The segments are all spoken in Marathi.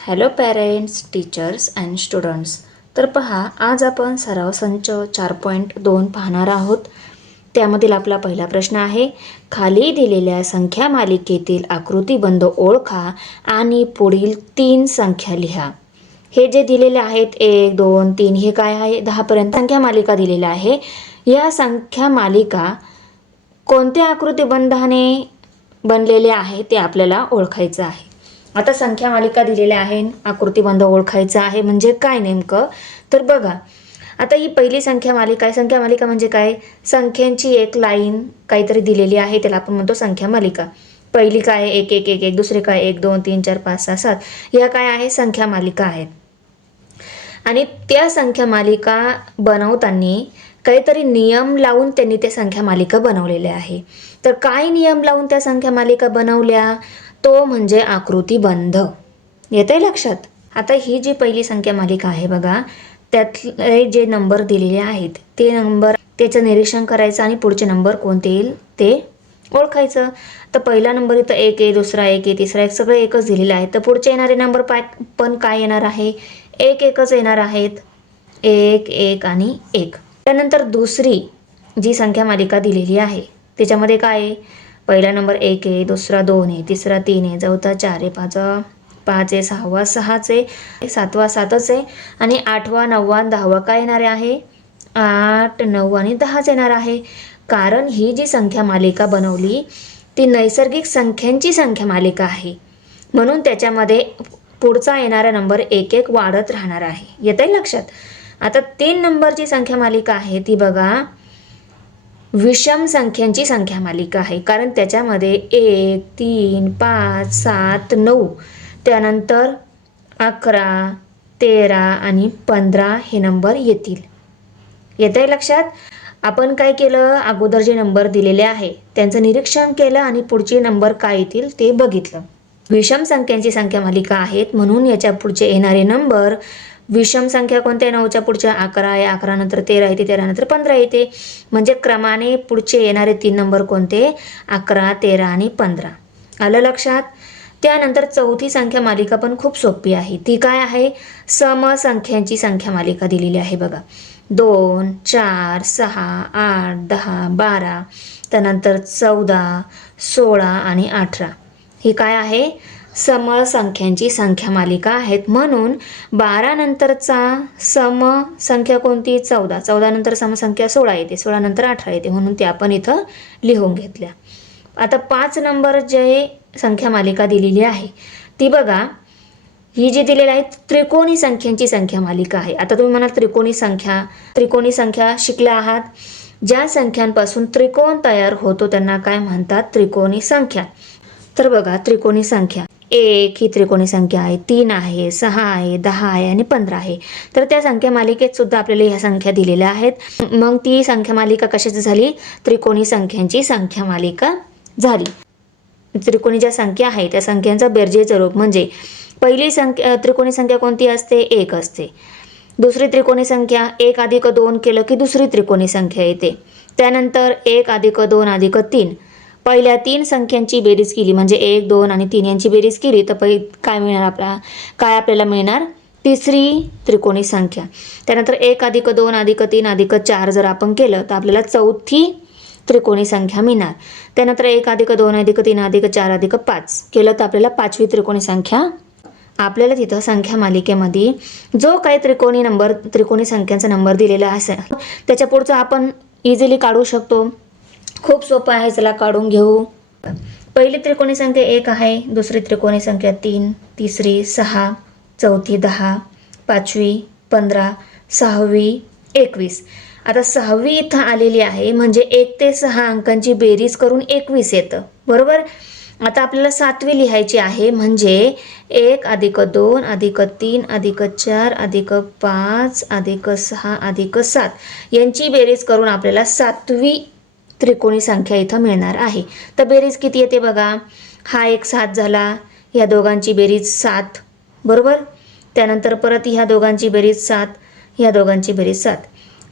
Hello parents, teachers and students. तर पहा, आज आपण सराव संच 4.2 पाहणार आहोत. त्यामधील आपला पहिला प्रश्न आहे, खाली दिलेल्या संख्या मालिकेतील आकृतिबंध ओळखा आणि पुढील 3 संख्या लिहा. हे जे दिलेले आहेत 1, 2, 3 हे काय आहे, 10 पर्यंत संख्या मालिका दिलेल्या आहे. या संख्या मालिका कोणत्या आकृतिबंधाने बनलेले आहे ते आपल्याला ओळखायचं आहे. आता संख्या मालिका दिलेल्या आहे, आकृतिबंध ओळखायचा आहे म्हणजे काय नेमकं, तर बघा. आता ही पहिली संख्या मालिका आहे. संख्या मालिका म्हणजे काय, संख्यांची एक लाईन काहीतरी दिलेली आहे, त्याला आपण म्हणतो संख्या मालिका. पहिली काय आहे 1 1 1 1, दुसरी काय 1 2 3 4 5 6 7, ह्या काय आहे संख्या मालिका आहेत. आणि त्या संख्या मालिका बनवताना काहीतरी नियम लावून त्यांनी त्या संख्या मालिका बनवलेल्या आहे. तर काय नियम लावून त्या संख्या मालिका बनवल्या, तो म्हणजे आकृतिबंध. येतंय लक्षात. आता ही जी पहिली संख्या मालिका आहे बघा, त्यातले जे नंबर दिलेले आहेत ते नंबर त्याचं निरीक्षण करायचं आणि पुढचे नंबर कोणते येईल ते ओळखायचं. तर पहिला नंबर इथं 1 आहे, दुसरा 1 आहे, तिसरा 1, सगळे एकच दिलेले आहेत. तर पुढचे येणारे नंबर पण काय येणार आहे, 1 1च येणार आहेत. 1 1 आणि 1. त्यानंतर दुसरी जी संख्या मालिका दिलेली आहे त्याच्यामध्ये काय आहे, पहिला नंबर 1 आहे, दुसरा 2 आहे, तिसरा 3 आहे, चौथा 4 आहे, पाचवा 5 आहे, सहावा 6च आहे, सातवा 7च आहे आणि आठवा 9वा 10वा काय येणार आहे, 8 9 आणि 10च येणार आहे. कारण ही जी संख्या मालिका बनवली ती नैसर्गिक संख्यांची संख्या मालिका आहे, म्हणून त्याच्यामध्ये पुढचा येणारा नंबर 1 1 वाढत राहणार आहे. येतंय लक्षात. आता 3 नंबरची संख्या मालिका आहे ती बघा विषम संख्यांची संख्या मालिका आहे, कारण त्याच्यामध्ये 1 3 5 7 9, त्यानंतर 11 13 आणि 15 हे नंबर येतील. येतंय लक्षात. आपण काय केलं, अगोदर जे नंबर दिलेले आहे त्यांचं निरीक्षण केलं आणि पुढचे नंबर काय येतील ते बघितलं. विषम संख्यांची संख्या मालिका आहेत म्हणून याच्या पुढचे येणारे नंबर विषम संख्या कोणत्या, 9च्या पुढच्या 11 आहे, 11 नंतर 13 येते, 13 नंतर 15 येते. म्हणजे क्रमाने पुढचे येणारे 3 नंबर कोणते, 11 13 आणि 15. आलं लक्षात. त्यानंतर चौथी संख्या मालिका पण खूप सोपी आहे. ती काय आहे, समसंख्यांची संख्या मालिका दिलेली आहे बघा. 2 4 6 8 10 12, त्यानंतर 14 16 आणि 18. ही काय आहे, समसंख्यांची संख्या मालिका आहेत. म्हणून 12 नंतरचा समसंख्या कोणती, 14. 14 नंतर समसंख्या 16 येते, 16 नंतर 18 येते, म्हणून ते आपण इथं लिहून घेतल्या. आता 5 नंबर जे संख्या मालिका दिलेली आहे ती बघा, ही जी दिलेली आहे त्रिकोणी संख्यांची संख्या मालिका आहे. आता तुम्ही म्हणाल त्रिकोणी संख्या शिकल्या आहात. ज्या संख्यांपासून त्रिकोण तयार होतो त्यांना काय म्हणतात, त्रिकोणी संख्या. तर बघा, त्रिकोणी संख्या 1 ही त्रिकोणी संख्या आहे, 3 आहे, 6 आहे, 10 आहे आणि 15 आहे. तर त्या संख्या मालिकेत सुद्धा आपल्याला ह्या संख्या दिलेल्या आहेत. मग ती संख्या मालिका कशाची झाली, त्रिकोणी संख्यांची संख्या मालिका झाली. त्रिकोणी ज्या संख्या आहे त्या संख्यांचं बेरजेचं रूप म्हणजे पहिली त्रिकोणी संख्या कोणती असते, 1 असते. दुसरी त्रिकोणी संख्या 1 अधिक 2 केलं की दुसरी त्रिकोणी संख्या येते. त्यानंतर 1 अधिक 2 अधिक 3, पहिल्या 3 संख्यांची बेरीज केली म्हणजे 1 2 आणि 3 यांची बेरीज केली तर काय मिळणार, आपल्याला मिळणार तिसरी त्रिकोणी संख्या. त्यानंतर 1 अधिक 2 अधिक 3 अधिक 4 जर आपण केलं तर आपल्याला चौथी त्रिकोणी संख्या मिळणार. त्यानंतर 1 अधिक 2 अधिक 3 अधिक 4 अधिक 5 केलं तर आपल्याला पाचवी त्रिकोणी संख्या. आपल्याला तिथं संख्या मालिकेमध्ये जो काही त्रिकोणी संख्यांचा नंबर दिलेला असेल त्याच्या पुढचं आपण इझिली काढू शकतो. खूप सोपं आहे, चला काढून घेऊ. पहिली त्रिकोणी संख्या 1 आहे, दुसरी त्रिकोणी संख्या 3, तिसरी 6, चौथी 10, पाचवी 15, सहावी 21. आता 6वी इथं आलेली आहे म्हणजे 1 ते 6 अंकांची बेरीज करून 21 येतं, बरोबर. आता आपल्याला 7वी लिहायची आहे म्हणजे 1 अधिक 2 अधिक 3 अधिक 4 अधिक 5 अधिक 6 अधिक 7 यांची बेरीज करून आपल्याला 7वी त्रिकोणी संख्या इथं मिळणार आहे. तर बेरीज किती येते बघा, हा एक 7 झाला, ह्या दोघांची बेरीज 7, बरोबर. त्यानंतर परत ह्या दोघांची बेरीज 7, ह्या दोघांची बेरीज 7,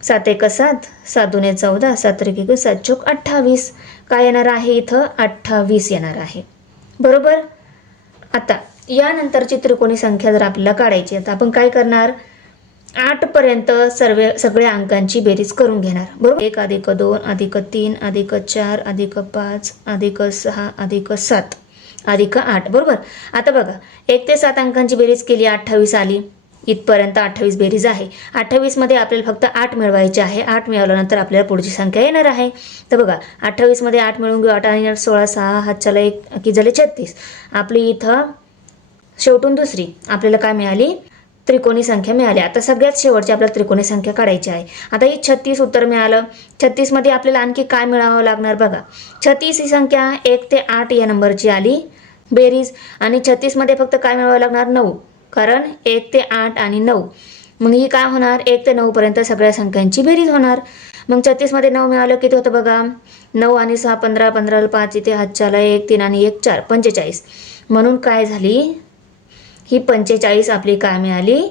7 1 7, 7 2 14, 7 3 7 चौक 28. काय येणार आहे इथं, 28 येणार आहे, बरोबर. आता यानंतरची त्रिकोणी संख्या जर आपल्याला काढायची आहे तर आपण काय करणार, 8 पर्यंत सगळ्या अंकांची बेरीज करून घेणार, बरोबर. 1 + 2 + 3 + 4 + 5 + 6 + 7 + 8, बरोबर. आता बघा 1 ते 7 अंकांची बेरीज केली, 28 आली. इथपर्यंत 28 बेरीज आहे. 28 मध्ये आपल्याला फक्त 8 मिळवायचे आहे. 8 मिळवल्यानंतर आपल्याला पुढची संख्या येणार आहे. तर बघा 28 मध्ये 8 मिळवून घेऊ. 8 आणि 8 16, 6 हातच्याला 1 की झाले 36. आपली इथं शेवटून दुसरी आपल्याला काय मिळाली, त्रिकोणी संख्या मिळाली. आता सगळ्यात शेवटची आपल्याला त्रिकोणी संख्या काढायची आहे. आता ही 36 उत्तर मिळालं. 36 मध्ये आपल्याला आणखी काय मिळावं लागणार बघा. 36 ही संख्या 1 ते 8 या नंबरची आली बेरीज, आणि 36 मध्ये फक्त काय मिळवावं लागणार, 9, कारण 1 ते 8 आणि 9. मग ही काय होणार, 1 ते 9 पर्यंत सगळ्या संख्यांची बेरीज होणार. मग 36 मध्ये 9 मिळालं, किती होतं बघा, 9 आणि 6 15, 15 5 इथे हातच्याला 1 3 आणि 1 4 45. म्हणून काय झाली, ही 45 आपली काय मिळाली,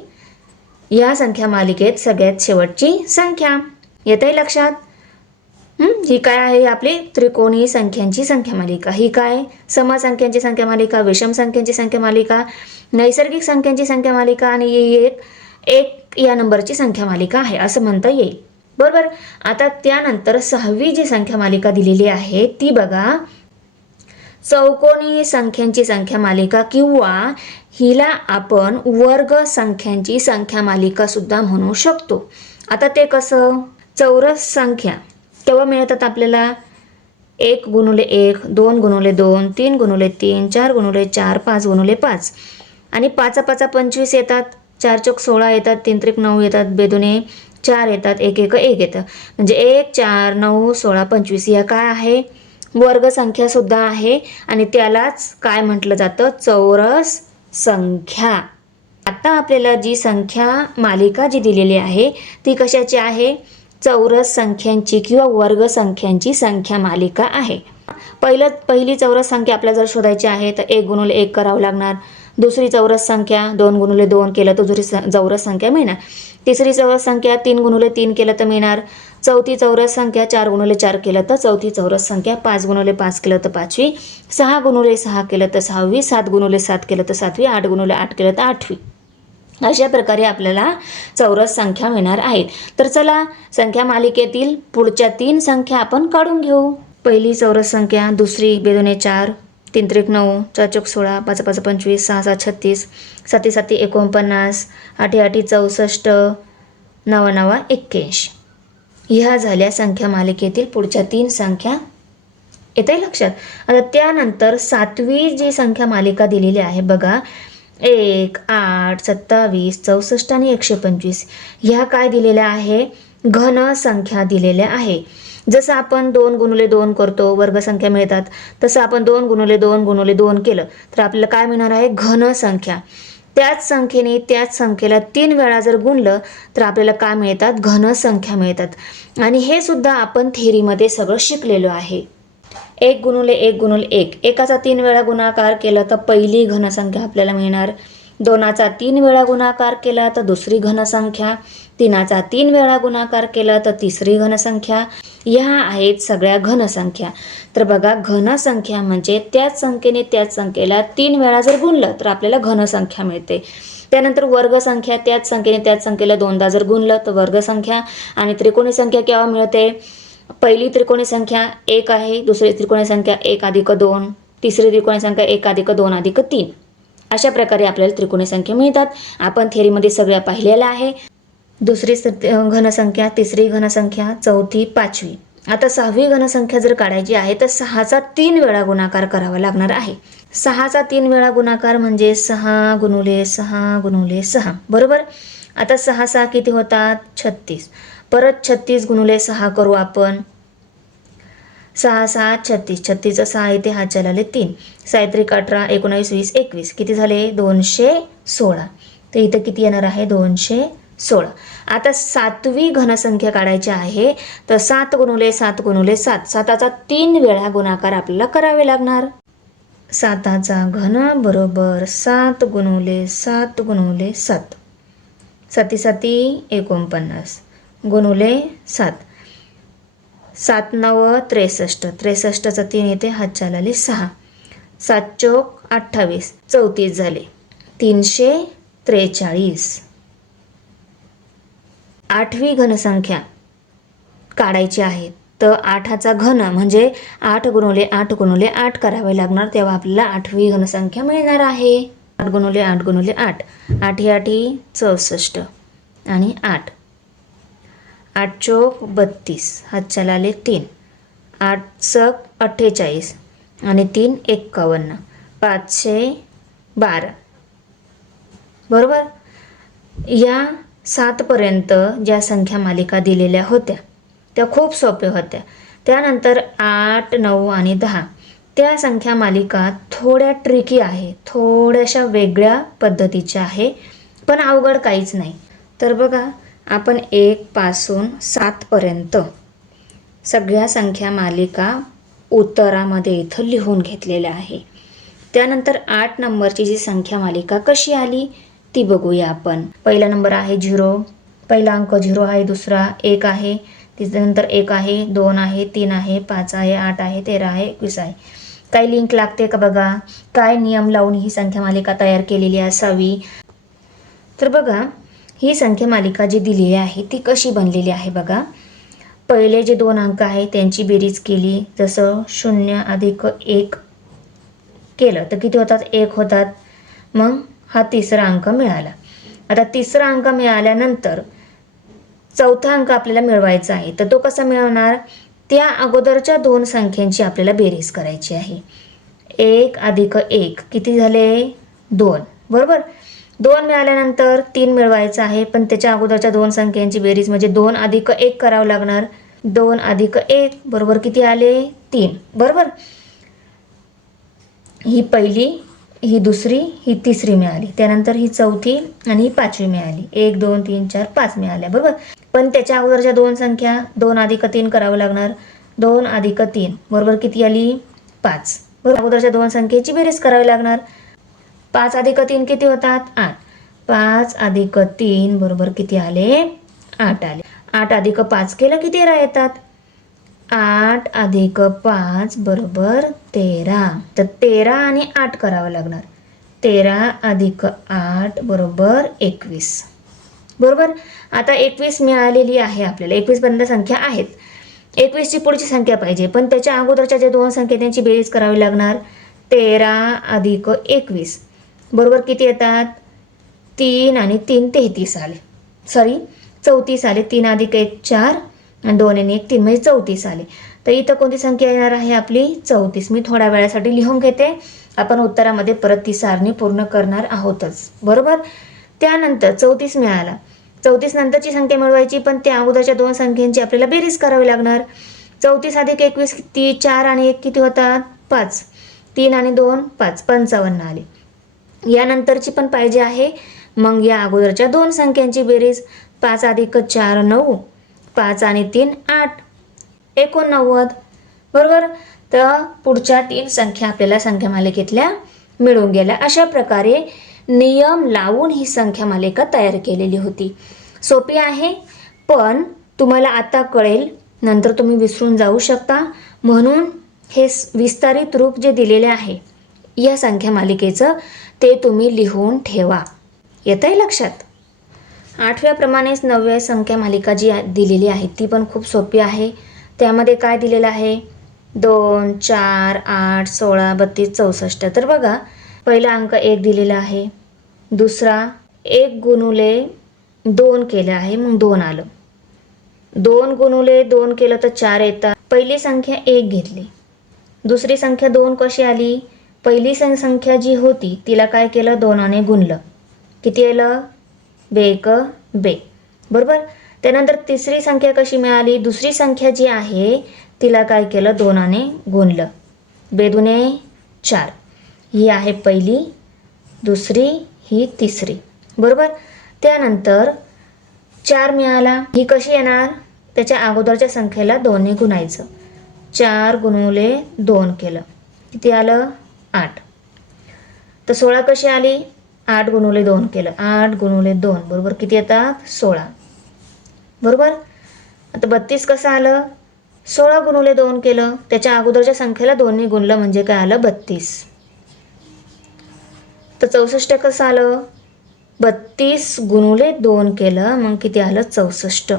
या संख्या मालिकेत सगळ्यात शेवटची संख्या. येतंय लक्षात. ही काय आहे, आपली त्रिकोणी संख्यांची संख्या मालिका. ही काय, समसंख्यांची संख्या मालिका, विषम संख्यांची संख्या मालिका, नैसर्गिक संख्यांची संख्या मालिका, आणि एक या नंबरची संख्या मालिका आहे असं म्हणता येईल, बरोबर. आता त्यानंतर 6वी जी संख्या मालिका दिलेली आहे ती बघा, चौकोनी संख्यांची संख्या मालिका, किंवा हिला आपण वर्ग संख्यांची संख्या मालिका सुद्धा म्हणू शकतो. आता ते कसं, चौरस संख्या केव्हा मिळतात आपल्याला, 1 × 1, 2 × 2, 3 × 3, 4 × 4, 5 × 5, आणि 5 5 25 येतात, 4 चौक 16 येतात, 3 त्रिक 9 येतात, बेदुने 4 येतात, 1 1 1 येतं. म्हणजे 1 4 9 16 25 या काय आहे, वर्ग संख्या सुद्धा आहे, आणि त्यालाच काय म्हटलं जातं, चौरस संख्या. आता आपल्याला जी संख्या मालिका जी दिलेली आहे ती कशाची आहे, चौरस संख्यांची किंवा वर्ग संख्यांची संख्या मालिका आहे. पहिली चौरस संख्या आपल्याला जर शोधायची आहे तर 1 × 1 करावं लागणार. दुसरी चौरस संख्या 2 × 2 केलं तर दुसरी चौरस संख्या मिळणार. तिसरी चौरस संख्या 3 × 3 केलं तर मिळणार. चौथी चौरस संख्या 4 × 4 केलं तर चौथी चौरस संख्या, 5 × 5 केलं तर 5वी, 6 × 6 केलं तर 6वी, 7 × 7 केलं तर 7वी, 8 × 8 केलं तर 8वी. अशा प्रकारे आपल्याला चौरस संख्या मिळणार आहेत. तर चला संख्या मालिकेतील पुढच्या 3 संख्या आपण काढून घेऊ. पहिली चौरस संख्या, दुसरी बेदुने 4, 3 त्रिक 9, 4 चौक 16, 5 5 25, 6 6 36, 7 7 49, 8 8 64, 9 9 81. ह्या झाल्या संख्या मालिकेतील पुढच्या 3 संख्या. येते लक्षात. आता त्यानंतर 7वी जी संख्या मालिका दिलेली आहे बघा, 1 8 27 64 आणि 125. ह्या काय दिलेल्या आहे, घन संख्या दिलेल्या आहे. जसं आपण 2 × 2 करतो, वर्ग संख्या मिळतात, तसं आपण 2 × 2 × 2 केलं तर आपल्याला काय मिळणार आहे, घन संख्या. त्याच संख्येने त्याच संख्येला 3 वेळा जर गुणलं तर आपल्याला काय मिळतात, घन संख्या मिळतात. आणि हे सुद्धा आपण थेरीमध्ये सगळं शिकलेलो आहे. 1 × 1 × 1, एकाचा 3 वेळा गुणाकार केला तर पहिली घनसंख्या आपल्याला मिळणार. 2चा 3 वेळा गुणाकार केला तर दुसरी घनसंख्या. 3चा 3 वेळा गुणाकार केला तर तिसरी घनसंख्या. ह्या आहेत सगळ्या घनसंख्या. तर बघा, घनसंख्या म्हणजे त्याच संख्येने त्याच संख्येला 3 वेळा जर गुणलं तर आपल्याला घनसंख्या मिळते. त्यानंतर वर्गसंख्या, त्याच संख्येने त्याच संख्येला 2दा जर गुणलं तर वर्गसंख्या. आणि त्रिकोणी संख्या केव्हा मिळते, पहिली त्रिकोणी संख्या 1 आहे, दुसरी त्रिकोणी संख्या 1 + 2, तिसरी त्रिकोणी संख्या 1 + 2 + 3. अशा प्रकारे आपल्याला त्रिकोणी संख्या मिळतात. आपण थेरीमध्ये सगळ्या पाहिलेलं आहे. दुसरी घनसंख्या, तिसरी घनसंख्या, चौथी, 5वी. आता 6वी घनसंख्या जर काढायची आहे तर 6चा 3 वेळा गुणाकार करावा लागणार आहे. 6चा 3 वेळा गुणाकार म्हणजे 6 × 6 × 6, बरोबर. आता 6 6 किती होतात, 36. परत 36 × 6 करू आपण. 6 6 36, 36चं 6 इथे हात चालले 3, 6 3 18, 19 20 21, किती झाले, 216. तर इथं किती येणार आहे, 216. आता 7वी घनसंख्या काढायची आहे तर 7 × 7 × 7, 7चा 3 वेळा गुणाकार आपल्याला करावे लागणार. 7चा घन बरोबर 7 × 7 × 7, 7 7 49 गुणुले 7, 7 9 63, 63चं 3 येते हात चालले 6, 7 चौक 28, 34 झाले. 343. आठवी घनसंख्या काढायची आहे. तर 8चा घन म्हणजे 8 गुणुले 8 गुणुले 8 करावे लागणार, तेव्हा आपल्याला आठवी घनसंख्या मिळणार आहे. 8 गुणुले 8 गुणुले 8, 8 8 64 आणि 8. 8 चौक 32, हातच्याला आले 3. 8 सक 48 आणि 3 51, 512. बरोबर. या 7 पर्यंत ज्या संख्या मालिका दिलेल्या होत्या त्या खूप सोप्या होत्या. त्यानंतर 8, 9 आणि 10 त्या संख्या मालिका थोड्या ट्रिकी आहे, थोड्याशा वेगळ्या पद्धतीच्या आहे, पण अवघड काहीच नाही. तर बघा, आपण 1 पासून 7 पर्यंत सगळ्या संख्या मालिका उत्तरामध्ये इथं लिहून घेतलेल्या आहे. त्यानंतर 8 नंबरची जी संख्या मालिका कशी आली ती बघूया आपण. पहिला नंबर आहे 0, पहिला अंक 0 आहे, दुसरा 1 आहे, त्याच्यानंतर 1 आहे, 2 आहे, 3 आहे, 5 आहे, 8 आहे, 13 आहे, 21 आहे. काही लिंक लागते का बघा, काय नियम लावून ही संख्या मालिका तयार केलेली असावी. तर बघा, ही संख्या मालिका जी दिलेली आहे ती कशी बनलेली आहे बघा. पहिले जे 2 अंक आहे त्यांची बेरीज केली, जसं 0 अधिक 1 केलं तर किती होतात, 1 होतात. मग हा तिसरा अंक मिळाला. आता तिसरा अंक मिळाल्यानंतर चौथा अंक आपल्याला मिळवायचा आहे, तर तो कसा मिळवणार, त्या अगोदरच्या 2 संख्यांची आपल्याला बेरीज करायची आहे. 1 अधिक 1 किती झाले, 2. बरोबर. 2 मिळाल्यानंतर 3 मिळवायचं आहे, पण त्याच्या अगोदरच्या 2 संख्यांची बेरीज म्हणजे 2 अधिक 1 करावं लागणार. 2 अधिक 1 बरोबर किती आले, 3. बरोबर. ही पहिली, ही दुसरी, ही तिसरी मिळाली. त्यानंतर ही चौथी आणि ही 5वी मिळाली. 1 2 3 4 5 मिळाल्या. बरोबर. पण त्याच्या अगोदरच्या 2 संख्या 2 अधिक 3 करावं लागणार. 2 अधिक 3 बरोबर किती आली, 5. बरोबर. अगोदरच्या 2 संख्येची बेरीज करावी लागणार. 5 अधिक 3 किती होतात, 8. 5 अधिक 3 बरोबर किती आले, 8 आले. 8 अधिक 5 केलं की 13 येतात. 8 अधिक 5 बरोबर 13. तर 13 आणि 8 करावं लागणार. 13 अधिक 8 बरोबर 21. बरोबर. आता 21 मिळालेली आहे आपल्याला. 21 पर्यंत संख्या आहेत. 21 ची पुढची संख्या पाहिजे, पण त्याच्या अगोदरच्या ज्या 2 संख्या त्यांची बेरीज करावी लागणार. 13 अधिक 21 बरोबर किती येतात, 3 आणि 3 33 आले. 34 आले. 3 अधिक 1 4 आणि 2 आणि 1 3 म्हणजे 34 आले. तर इथं कोणती संख्या येणार आहे आपली, 34. मी थोड्या वेळासाठी लिहून घेते, आपण उत्तरामध्ये परत ती सारणी पूर्ण करणार आहोतच. बरोबर. त्यानंतर 34 मिळाला. 34 नंतरची संख्या मिळवायची, पण त्या अगोदरच्या 2 संख्यांची आपल्याला बेरीज करावी लागणार. 34 अधिक 21 किती, 4 आणि 1 किती होतात, 5. 3 आणि 2 5, 55 आले. यानंतरची पण पाहिजे आहे. मग या अगोदरच्या 2 संख्यांची बेरीज, 5 अधिक 4 9, 5 आणि 3 8, 89. बरोबर. तर पुढच्या 3 संख्या आपल्याला संख्या मालिकेतल्या मिळून गेल्या. अशा प्रकारे नियम लावून ही संख्या मालिका तयार केलेली होती. सोपी आहे, पण तुम्हाला आता कळेल, नंतर तुम्ही विसरून जाऊ शकता. म्हणून हे विस्तारित रूप जे दिलेले आहे या संख्या मालिकेचं, ते तुम्ही लिहून ठेवा. येतंय लक्षात. 8व्या प्रमाणेच 9व्या संख्या मालिका जी दिलेली आहे ती पण खूप सोपी आहे. त्यामध्ये काय दिलेलं आहे, 2 4 8 16 32 64. तर बघा, पहिला अंक 1 दिलेला आहे, दुसरा 1 गुणुले 2 केलं आहे, मग 2 आलं. 2 गुणुले 2 केलं तर 4 येतात. पहिली संख्या 1 घेतली, दुसरी संख्या 2 कशी आली, पहिली संख्या जी होती तिला काय केलं, 2 ने गुणलं. किती आलं, 2 2. बरोबर. त्यानंतर तिसरी संख्या कशी मिळाली, दुसरी संख्या जी आहे तिला काय केलं, 2 ने गुणलं. 2 दुने 4. ही आहे पहिली, दुसरी, ही तिसरी. बरोबर. त्यानंतर 4 मिळाला. ही कशी येणार, त्याच्या अगोदरच्या संख्येला 2 ने गुणायचं. 4 गुणुले 2 केलं, किती आलं, 8. तर 16 कशी आली, 8 गुणुले 2 केलं, 8 गुणुले 2 बरोबर किती येतात, 16. बरोबर. आता 32 कसं आलं, 16 गुणुले 2 केलं, त्याच्या अगोदरच्या संख्येला 2 ने गुणलं म्हणजे काय आलं, 32. तर 64 कसं आलं, 32 गुणुले 2 केलं, मग किती आलं 64.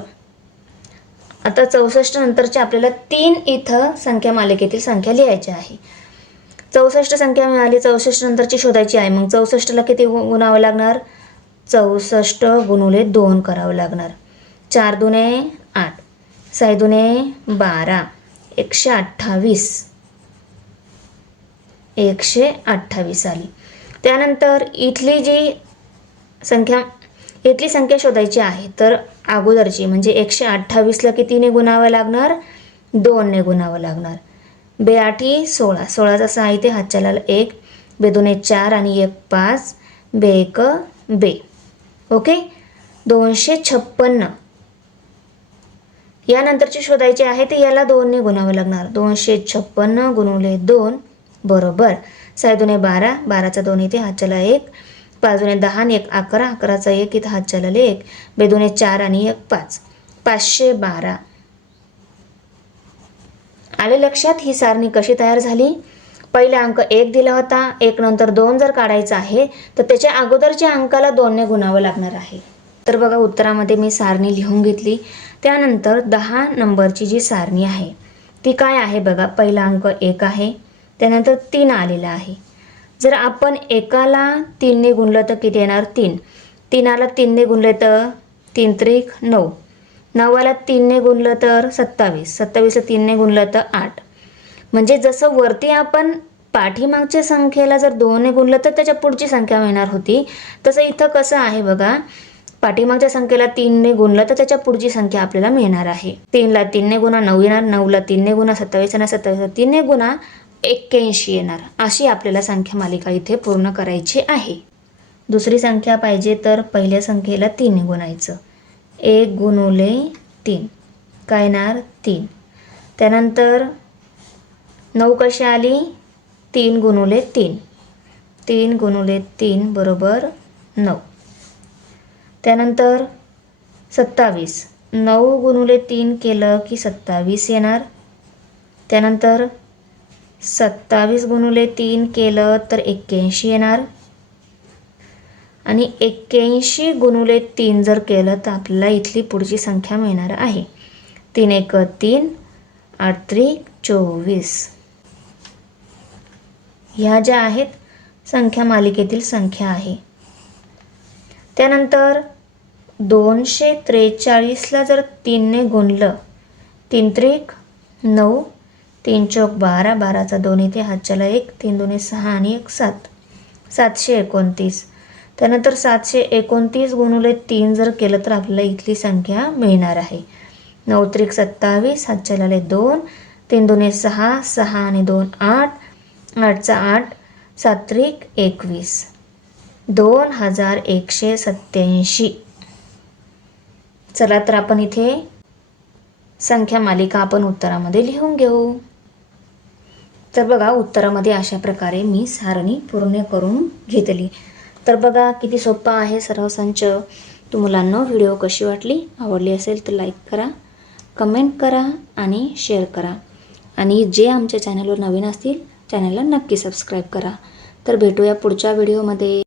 आता 64 नंतरच्या आपल्याला 3 इथं संख्या मालिकेतील संख्या लिहायची आहे. 64 संख्या मिळाली, 64 नंतरची शोधायची आहे. मग 64ला किती गुणावं लागणार, 64 गुणुले 2 करावं लागणार. 4 दुने 8, 6 दुने 12, 128, 128 आली. त्यानंतर इथली संख्या शोधायची आहे. तर अगोदरची म्हणजे 128ला कितीने गुणावं लागणार, 2 ने गुणावं लागणार. 2 16, 16चा 6 इथे हातच्याला 1, 2 4 आणि 1 5, 1 2. ओके, 256 यानंतरची शोधायची आहे. ते याला 2 ने गुणावं लागणार. 256 गुणुले 2 बरोबर 6 दुने 12, 12चा 2 इथे हातच्याला 1, 5 दुने 10 आणि 1 11, 11चा 1 इथे हातच्याला 1, 2 दुने 4 आणि 1 5, 512. आले लक्षात ही सारणी कशी तयार झाली. पहिला अंक 1 दिला होता, 1 नंतर 2 जर काढायचा आहे तर त्याच्या अगोदरच्या अंकाला 2 ने गुणावं लागणार आहे. तर बघा उत्तरामध्ये मी सारणी लिहून घेतली. त्यानंतर 10 नंबरची जी सारणी आहे ती काय आहे बघा. पहिला अंक 1 आहे, त्यानंतर 3 आलेला आहे. जर आपण एकाला 3 ने गुणलं तर किती येणार, 3. 3ला 3 ने गुणले तर 3 त्रिक 9, 9ला 3 ने गुणलं तर 27, 27ला 3 ने गुणलं तर 8. म्हणजे जसं वरती आपण पाठीमागच्या संख्येला जर 2 ने गुणलं तर त्याच्या पुढची संख्या मिळणार होती, तसं इथं कसं आहे बघा. पाठीमागच्या संख्येला 3 ने गुणलं तर त्याच्या पुढची संख्या आपल्याला मिळणार आहे. 3ला 3 ने गुणा 9 येणार, 9ला 3 ने गुणा 27 येणार, 27ला 3 ने गुणा 81 येणार. अशी आपल्याला संख्या मालिका इथे पूर्ण करायची आहे. दुसरी संख्या पाहिजे तर पहिल्या संख्येला 3 ने गुणायचं. 1 गुणुले 3 काय येणार, 3. त्यानंतर 9 कशी आली, 3 गुणुले 3, 3 गुणुले 3 बरोबर 9. त्यानंतर 27, 9 गुणुले 3 केलं की 27 येणार. त्यानंतर 27 गुणुले 3 केलं तर 81 येणार. आणि 81 गुणुले 3 जर केलं तर आपल्याला इथली पुढची संख्या मिळणार आहे. 3 1 3, 8 त्रिक 24. ह्या ज्या आहेत संख्या मालिकेतील संख्या आहे. त्यानंतर 243ला जर 3 ने गुणलं, 3 त्रिक 9, 3 चौक 12, 12चा 2 इथे हातच्याला 1, 3 दुने 6 आणि 1 7, 729. त्यानंतर 729 गुणुले 3 जर केलं तर आपल्याला इथली संख्या मिळणार आहे. 9 त्रिक 27, हातच्याला 2, 3 दुने 6, 6 आणि 2 8, 8चा 8, 7 त्रिक 21, 2187. चला तर आपण इथे संख्या मालिका आपण उत्तरामध्ये लिहून घेऊ. तर बघा उत्तरामध्ये अशा प्रकारे मी सारणी पूर्ण करून घेतली. तर बघा किती सोपा आहे सराव संच. मुलांना व्हिडिओ कशी वाटली, आवडली असेल तर लाईक करा, कमेंट करा आणि शेअर करा. आणि जे आमच्या चॅनलवर नवीन असतील चॅनलला नक्की सबस्क्राईब करा. तर भेटूया पुढच्या व्हिडिओमध्ये.